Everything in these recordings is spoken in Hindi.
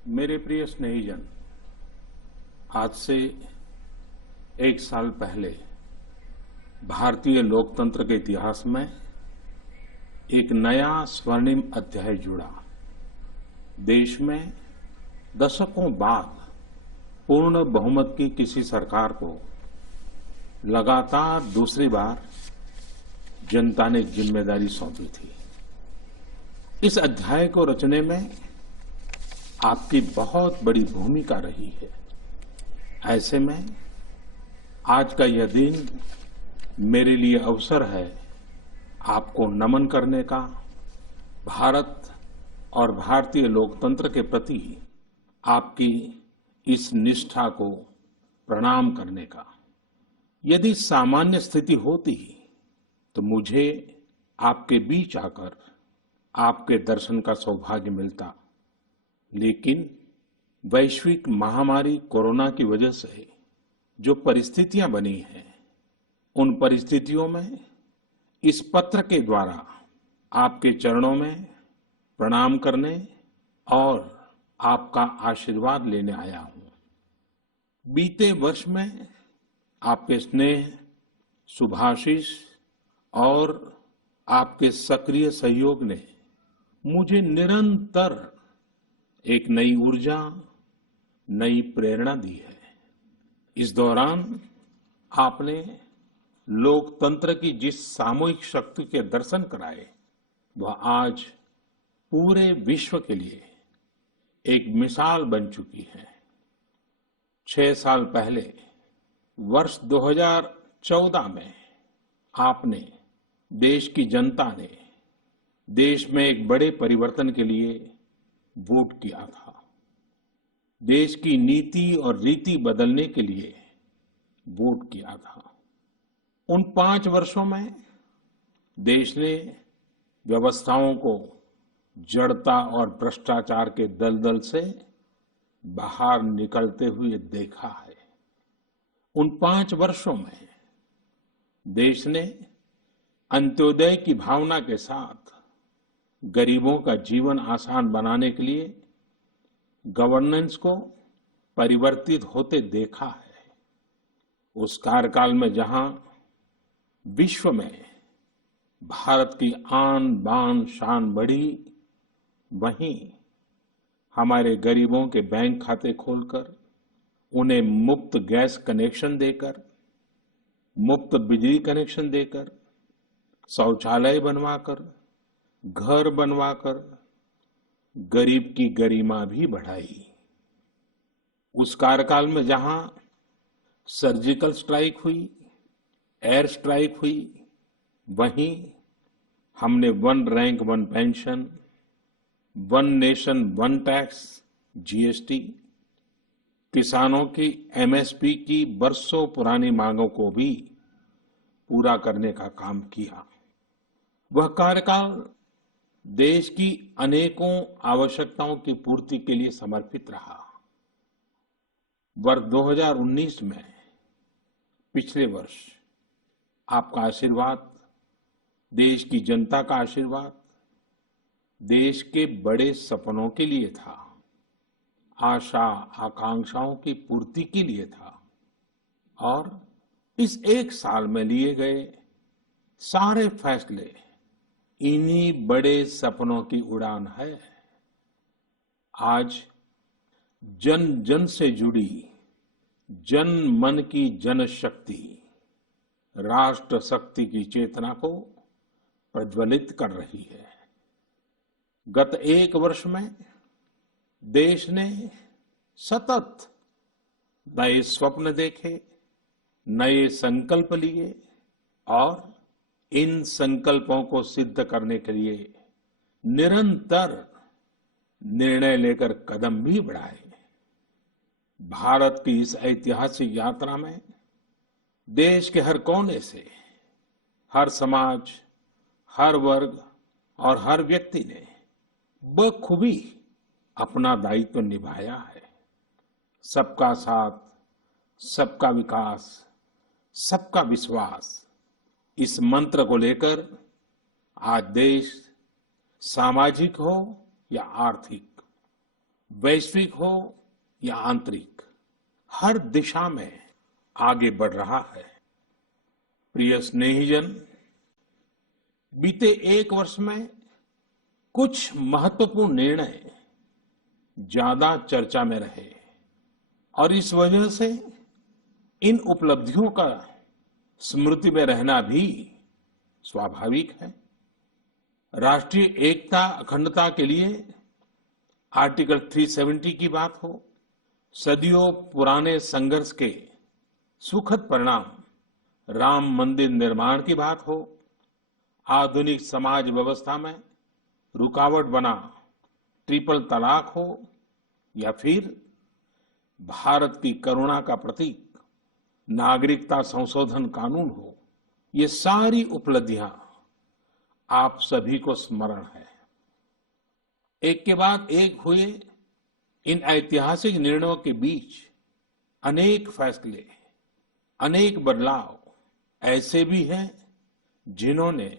मेरे प्रिय स्नेहीजन, आज से एक साल पहले भारतीय लोकतंत्र के इतिहास में एक नया स्वर्णिम अध्याय जुड़ा। देश में दशकों बाद पूर्ण बहुमत की किसी सरकार को लगातार दूसरी बार जनता ने जिम्मेदारी सौंपी थी। इस अध्याय को रचने में आपकी बहुत बड़ी भूमिका रही है। ऐसे में आज का यह दिन मेरे लिए अवसर है आपको नमन करने का, भारत और भारतीय लोकतंत्र के प्रति आपकी इस निष्ठा को प्रणाम करने का। यदि सामान्य स्थिति होती तो मुझे आपके बीच आकर आपके दर्शन का सौभाग्य मिलता, लेकिन वैश्विक महामारी कोरोना की वजह से जो परिस्थितियां बनी हैं, उन परिस्थितियों में इस पत्र के द्वारा आपके चरणों में प्रणाम करने और आपका आशीर्वाद लेने आया हूं। बीते वर्ष में आपके स्नेह, शुभाशीष और आपके सक्रिय सहयोग ने मुझे निरंतर एक नई ऊर्जा, नई प्रेरणा दी है। इस दौरान आपने लोकतंत्र की जिस सामूहिक शक्ति के दर्शन कराए, वह आज पूरे विश्व के लिए एक मिसाल बन चुकी है। 6 साल पहले वर्ष 2014 में आपने, देश की जनता ने देश में एक बड़े परिवर्तन के लिए वोट किया था। देश की नीति और रीति बदलने के लिए वोट किया था। उन 5 वर्षों में देश ने व्यवस्थाओं को जड़ता और भ्रष्टाचार के दलदल से बाहर निकलते हुए देखा है। उन 5 वर्षों में देश ने अंत्योदय की भावना के साथ गरीबों का जीवन आसान बनाने के लिए गवर्नेंस को परिवर्तित होते देखा है। उस कार्यकाल में जहां विश्व में भारत की आन बान शान बढ़ी, वहीं हमारे गरीबों के बैंक खाते खोलकर, उन्हें मुफ्त गैस कनेक्शन देकर, मुफ्त बिजली कनेक्शन देकर, शौचालय बनवाकर, घर बनवाकर गरीब की गरिमा भी बढ़ाई। उस कार्यकाल में जहां सर्जिकल स्ट्राइक हुई, एयर स्ट्राइक हुई, वहीं हमने one rank one pension, one nation one tax, GST, किसानों की एमएसपी की बरसों पुरानी मांगों को भी पूरा करने का काम किया। वह कार्यकाल देश की अनेकों आवश्यकताओं की पूर्ति के लिए समर्पित रहा। वर्ष 2019 में, पिछले वर्ष, आपका आशीर्वाद, देश की जनता का आशीर्वाद, देश के बड़े सपनों के लिए था, आशा आकांक्षाओं की पूर्ति के लिए था। और इस एक साल में लिए गए सारे फैसले इन्हीं बड़े सपनों की उड़ान है। आज जन जन से जुड़ी जन मन की जनशक्ति राष्ट्र शक्ति की चेतना को प्रज्वलित कर रही है। गत एक वर्ष में देश ने सतत नए स्वप्न देखे, नए संकल्प लिए और इन संकल्पों को सिद्ध करने के लिए निरंतर निर्णय लेकर कदम भी बढ़ाए। भारत की इस ऐतिहासिक यात्रा में देश के हर कोने से, हर समाज, हर वर्ग और हर व्यक्ति ने बखूबी अपना दायित्व निभाया है। सबका साथ, सबका विकास, सबका विश्वास, इस मंत्र को लेकर आज देश सामाजिक हो या आर्थिक, वैश्विक हो या आंतरिक, हर दिशा में आगे बढ़ रहा है। प्रिय स्नेहीजन, बीते एक वर्ष में कुछ महत्वपूर्ण निर्णय ज्यादा चर्चा में रहे और इस वजह से इन उपलब्धियों का स्मृति में रहना भी स्वाभाविक है। राष्ट्रीय एकता अखंडता के लिए आर्टिकल 370 की बात हो, सदियों पुराने संघर्ष के सुखद परिणाम राम मंदिर निर्माण की बात हो, आधुनिक समाज व्यवस्था में रुकावट बना ट्रिपल तलाक हो या फिर भारत की करुणा का प्रतीक नागरिकता संशोधन कानून हो, ये सारी उपलब्धियां आप सभी को स्मरण है। एक के बाद एक हुए इन ऐतिहासिक निर्णयों के बीच अनेक फैसले, अनेक बदलाव ऐसे भी हैं जिन्होंने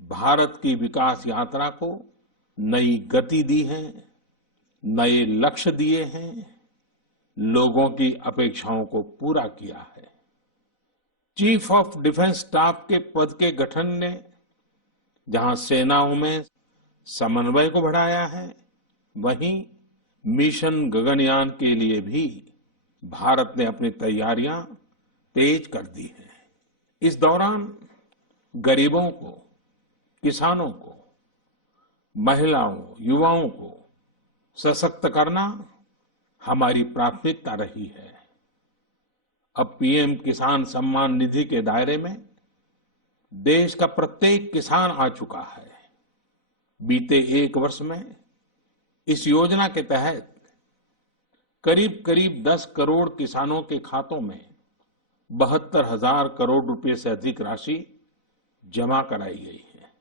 भारत की विकास यात्रा को नई गति दी है, नए लक्ष्य दिए हैं, लोगों की अपेक्षाओं को पूरा किया है। चीफ ऑफ डिफेंस स्टाफ के पद के गठन ने जहां सेनाओं में समन्वय को बढ़ाया है, वहीं मिशन गगनयान के लिए भी भारत ने अपनी तैयारियां तेज कर दी हैं। इस दौरान गरीबों को, किसानों को, महिलाओं, युवाओं को सशक्त करना हमारी प्राथमिकता रही है। अब पीएम किसान सम्मान निधि के दायरे में देश का प्रत्येक किसान आ चुका है। बीते एक वर्ष में इस योजना के तहत करीब करीब 10 करोड़ किसानों के खातों में 72,000 करोड़ रुपए से अधिक राशि जमा कराई गई है।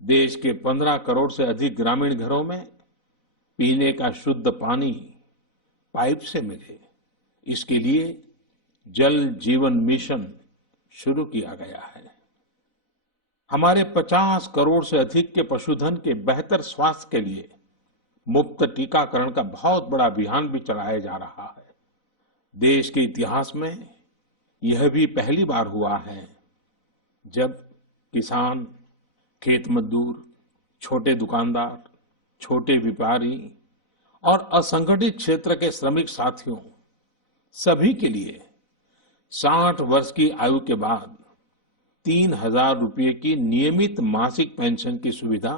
देश के 15 करोड़ से अधिक ग्रामीण घरों में पीने का शुद्ध पानी पाइप से मिले, इसके लिए जल जीवन मिशन शुरू किया गया है। हमारे 50 करोड़ से अधिक के पशुधन के बेहतर स्वास्थ्य के लिए मुफ्त टीकाकरण का बहुत बड़ा अभियान भी चलाया जा रहा है। देश के इतिहास में यह भी पहली बार हुआ है जब किसान, खेत मजदूर, छोटे दुकानदार, छोटे व्यापारी और असंगठित क्षेत्र के श्रमिक साथियों सभी के लिए 60 वर्ष की आयु के बाद 3,000 रुपये की नियमित मासिक पेंशन की सुविधा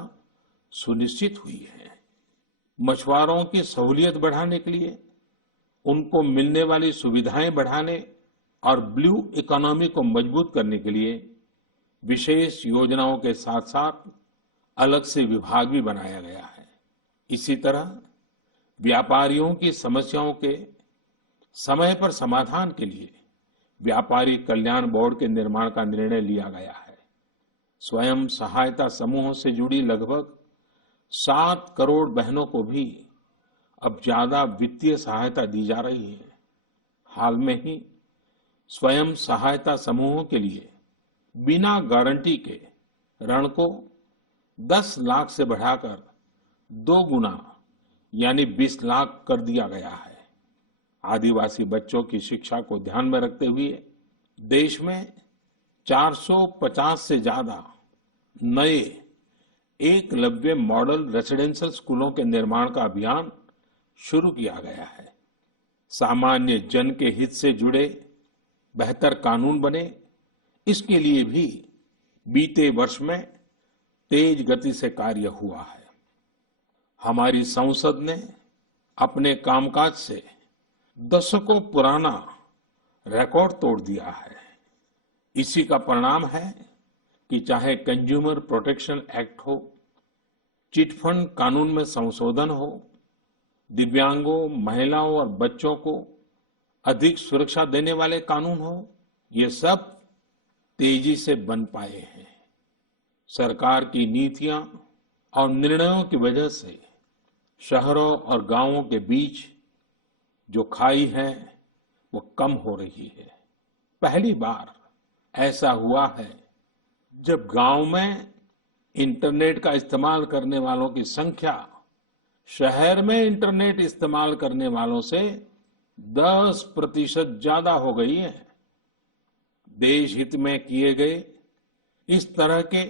सुनिश्चित हुई है। मछुआरों की सहूलियत बढ़ाने के लिए, उनको मिलने वाली सुविधाएं बढ़ाने और ब्लू इकोनॉमी को मजबूत करने के लिए विशेष योजनाओं के साथ साथ अलग से विभाग भी बनाया गया है। इसी तरह व्यापारियों की समस्याओं के समय पर समाधान के लिए व्यापारी कल्याण बोर्ड के निर्माण का निर्णय लिया गया है। स्वयं सहायता समूहों से जुड़ी लगभग 7 करोड़ बहनों को भी अब ज्यादा वित्तीय सहायता दी जा रही है। हाल में ही स्वयं सहायता समूहों के लिए बिना गारंटी के ऋण को 10 लाख से बढ़ाकर 2 गुना यानी 20 लाख कर दिया गया है। आदिवासी बच्चों की शिक्षा को ध्यान में रखते हुए देश में 450 से ज्यादा नए एकलव्य मॉडल रेसिडेंशियल स्कूलों के निर्माण का अभियान शुरू किया गया है। सामान्य जन के हित से जुड़े बेहतर कानून बने, इसके लिए भी बीते वर्ष में तेज गति से कार्य हुआ है। हमारी संसद ने अपने कामकाज से दशकों पुराना रिकॉर्ड तोड़ दिया है। इसी का परिणाम है कि चाहे कंज्यूमर प्रोटेक्शन एक्ट हो, चिट फंड कानून में संशोधन हो, दिव्यांगों, महिलाओं और बच्चों को अधिक सुरक्षा देने वाले कानून हो, ये सब तेजी से बन पाए हैं। सरकार की नीतियां और निर्णयों की वजह से शहरों और गांवों के बीच जो खाई है वो कम हो रही है। पहली बार ऐसा हुआ है जब गांव में इंटरनेट का इस्तेमाल करने वालों की संख्या शहर में इंटरनेट इस्तेमाल करने वालों से 10% ज्यादा हो गई है। देश हित में किए गए इस तरह के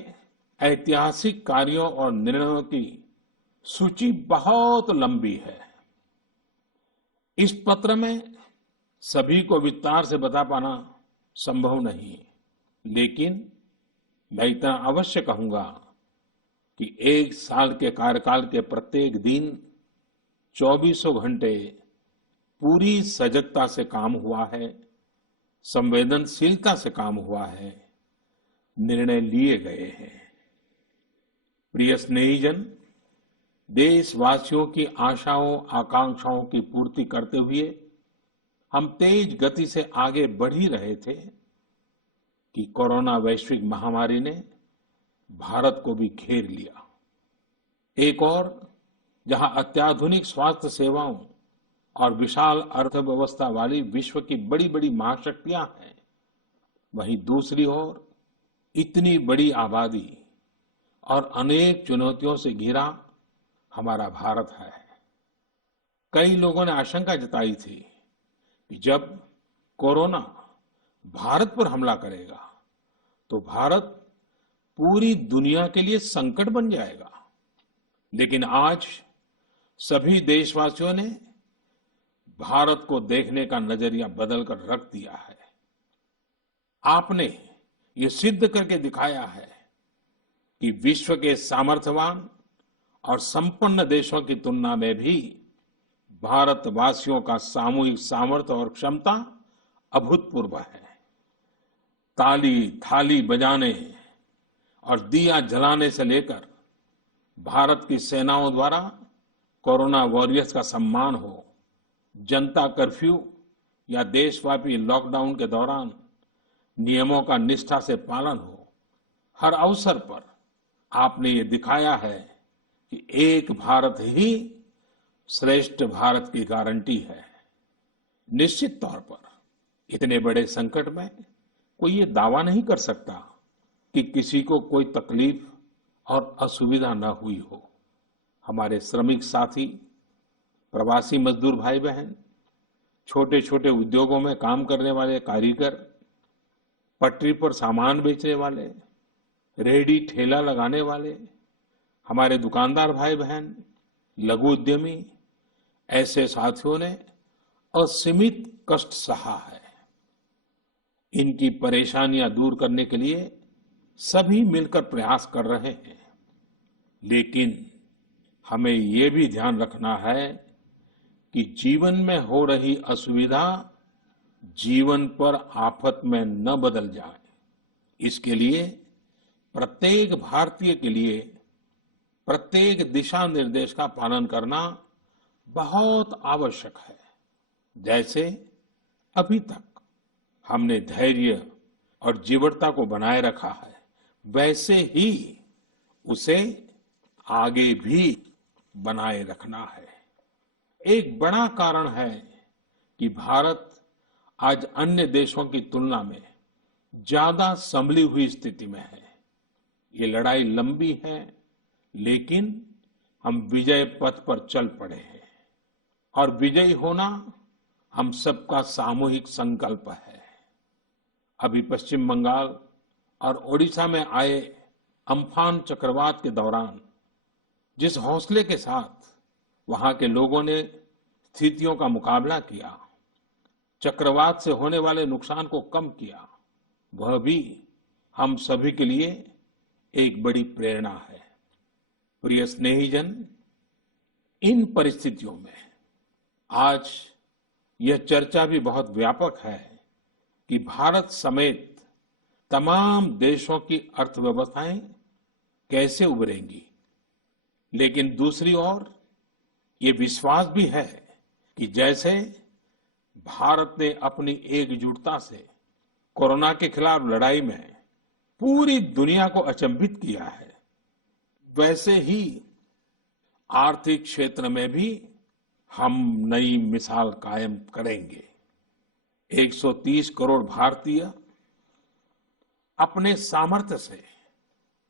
ऐतिहासिक कार्यों और निर्णयों की सूची बहुत लंबी है। इस पत्र में सभी को विस्तार से बता पाना संभव नहीं है, लेकिन मैं इतना अवश्य कहूंगा कि 1 साल के कार्यकाल के प्रत्येक दिन 24 घंटे पूरी सजगता से काम हुआ है, संवेदनशीलता से काम हुआ है, निर्णय लिए गए हैं। प्रिय स्नेहीजन, देशवासियों की आशाओं आकांक्षाओं की पूर्ति करते हुए हम तेज गति से आगे बढ़ ही रहे थे कि कोरोना वैश्विक महामारी ने भारत को भी घेर लिया। एक और जहां अत्याधुनिक स्वास्थ्य सेवाओं और विशाल अर्थव्यवस्था वाली विश्व की बड़ी बड़ी महाशक्तियां हैं, वहीं दूसरी ओर इतनी बड़ी आबादी और अनेक चुनौतियों से घिरा हमारा भारत है। कई लोगों ने आशंका जताई थी कि जब कोरोना भारत पर हमला करेगा तो भारत पूरी दुनिया के लिए संकट बन जाएगा। लेकिन आज सभी देशवासियों ने भारत को देखने का नजरिया बदलकर रख दिया है। आपने ये सिद्ध करके दिखाया है कि विश्व के सामर्थ्यवान और संपन्न देशों की तुलना में भी भारतवासियों का सामूहिक सामर्थ्य और क्षमता अभूतपूर्व है। ताली थाली बजाने और दिया जलाने से लेकर भारत की सेनाओं द्वारा कोरोना वॉरियर्स का सम्मान हो, जनता कर्फ्यू या देशव्यापी लॉकडाउन के दौरान नियमों का निष्ठा से पालन हो, हर अवसर पर आपने ये दिखाया है कि एक भारत ही श्रेष्ठ भारत की गारंटी है। निश्चित तौर पर इतने बड़े संकट में कोई ये दावा नहीं कर सकता कि किसी को कोई तकलीफ और असुविधा न हुई हो। हमारे श्रमिक साथी, प्रवासी मजदूर भाई बहन, छोटे छोटे उद्योगों में काम करने वाले कारीगर, पटरी पर सामान बेचने वाले, रेहड़ी ठेला लगाने वाले, हमारे दुकानदार भाई बहन, लघु उद्यमी, ऐसे साथियों ने असीमित कष्ट सहा है। इनकी परेशानियां दूर करने के लिए सभी मिलकर प्रयास कर रहे हैं, लेकिन हमें ये भी ध्यान रखना है कि जीवन में हो रही असुविधा जीवन पर आफत में न बदल जाए। इसके लिए प्रत्येक भारतीय के लिए प्रत्येक दिशा निर्देश का पालन करना बहुत आवश्यक है। जैसे अभी तक हमने धैर्य और जीवटता को बनाए रखा है, वैसे ही उसे आगे भी बनाए रखना है। एक बड़ा कारण है कि भारत आज अन्य देशों की तुलना में ज्यादा संभली हुई स्थिति में है। ये लड़ाई लंबी है, लेकिन हम विजय पथ पर चल पड़े हैं और विजयी होना हम सबका सामूहिक संकल्प है। अभी पश्चिम बंगाल और ओडिशा में आए अम्फान चक्रवात के दौरान जिस हौसले के साथ वहां के लोगों ने स्थितियों का मुकाबला किया, चक्रवात से होने वाले नुकसान को कम किया, वह भी हम सभी के लिए एक बड़ी प्रेरणा है। प्रिय स्नेहीजन, इन परिस्थितियों में आज यह चर्चा भी बहुत व्यापक है कि भारत समेत तमाम देशों की अर्थव्यवस्थाएं कैसे उभरेंगी। लेकिन दूसरी ओर ये विश्वास भी है कि जैसे भारत ने अपनी एकजुटता से कोरोना के खिलाफ लड़ाई में पूरी दुनिया को अचंभित किया है, वैसे ही आर्थिक क्षेत्र में भी हम नई मिसाल कायम करेंगे। 130 करोड़ भारतीय अपने सामर्थ्य से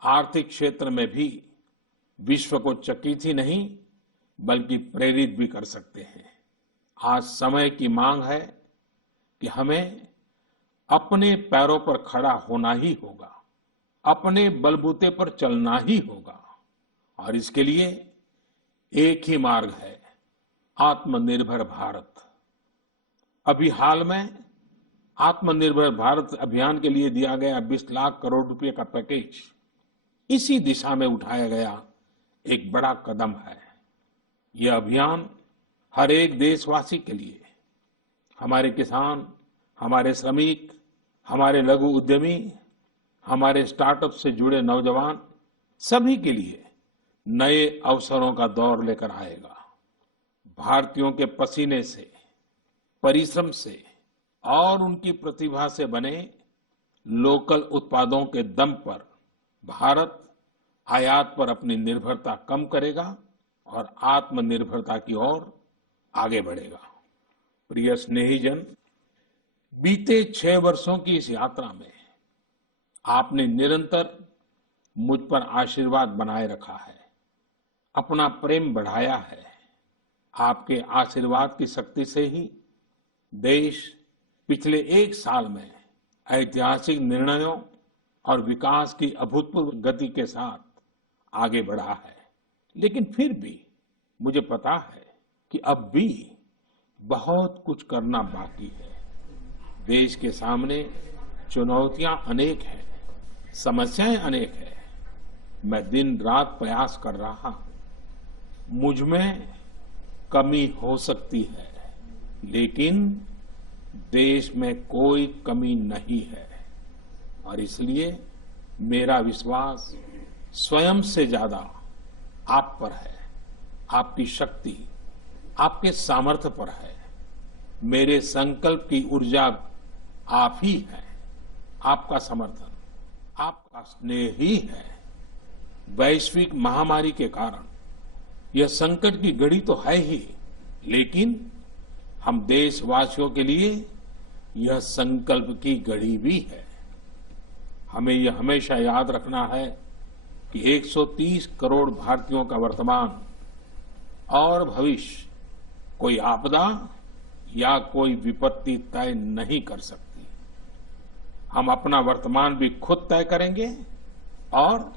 आर्थिक क्षेत्र में भी विश्व को चकित ही नहीं बल्कि प्रेरित भी कर सकते हैं। आज समय की मांग है कि हमें अपने पैरों पर खड़ा होना ही होगा, अपने बलबूते पर चलना ही होगा और इसके लिए एक ही मार्ग है, आत्मनिर्भर भारत। अभी हाल में आत्मनिर्भर भारत अभियान के लिए दिया गया 20 लाख करोड़ रुपए का पैकेज इसी दिशा में उठाया गया एक बड़ा कदम है। यह अभियान हर एक देशवासी के लिए, हमारे किसान, हमारे श्रमिक, हमारे लघु उद्यमी, हमारे स्टार्टअप से जुड़े नौजवान, सभी के लिए नए अवसरों का दौर लेकर आएगा। भारतीयों के पसीने से, परिश्रम से और उनकी प्रतिभा से बने लोकल उत्पादों के दम पर भारत आयात पर अपनी निर्भरता कम करेगा और आत्मनिर्भरता की ओर आगे बढ़ेगा। प्रिय स्नेहीजन, बीते 6 वर्षों की इस यात्रा में आपने निरंतर मुझ पर आशीर्वाद बनाए रखा है, अपना प्रेम बढ़ाया है। आपके आशीर्वाद की शक्ति से ही देश पिछले 1 साल में ऐतिहासिक निर्णयों और विकास की अभूतपूर्व गति के साथ आगे बढ़ा है। लेकिन फिर भी मुझे पता है कि अब भी बहुत कुछ करना बाकी है। देश के सामने चुनौतियां अनेक हैं, समस्याएं अनेक हैं। मैं दिन रात प्रयास कर रहा हूं। मुझ में कमी हो सकती है, लेकिन देश में कोई कमी नहीं है और इसलिए मेरा विश्वास स्वयं से ज्यादा आप पर है, आपकी शक्ति, आपके सामर्थ्य पर है। मेरे संकल्प की ऊर्जा आप ही है, आपका समर्थन, आपका स्नेह ही है। वैश्विक महामारी के कारण यह संकट की घड़ी तो है ही, लेकिन हम देशवासियों के लिए यह संकल्प की घड़ी भी है। हमें यह हमेशा याद रखना है कि 130 करोड़ भारतीयों का वर्तमान और भविष्य कोई आपदा या कोई विपत्ति तय नहीं कर सकती। हम अपना वर्तमान भी खुद तय करेंगे और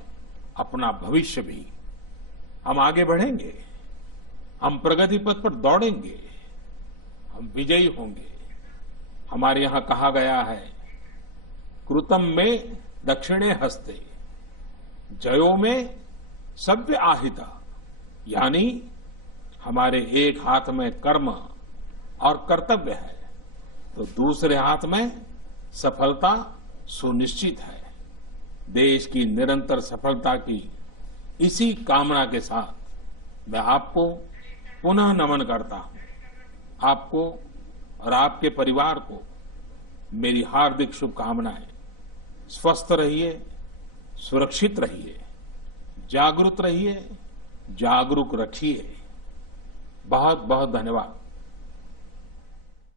अपना भविष्य भी। हम आगे बढ़ेंगे, हम प्रगति पथ पर दौड़ेंगे, हम विजयी होंगे। हमारे यहां कहा गया है, कृतम में दक्षिणे हस्ते जयो में सव्य आहिता, यानी हमारे एक हाथ में कर्म और कर्तव्य है तो दूसरे हाथ में सफलता सुनिश्चित है। देश की निरंतर सफलता की इसी कामना के साथ मैं आपको पुनः नमन करता हूं। आपको और आपके परिवार को मेरी हार्दिक शुभकामनाएं। स्वस्थ रहिए, सुरक्षित रहिए, जागरूक रहिए, जागरूक रखिए। बहुत बहुत धन्यवाद।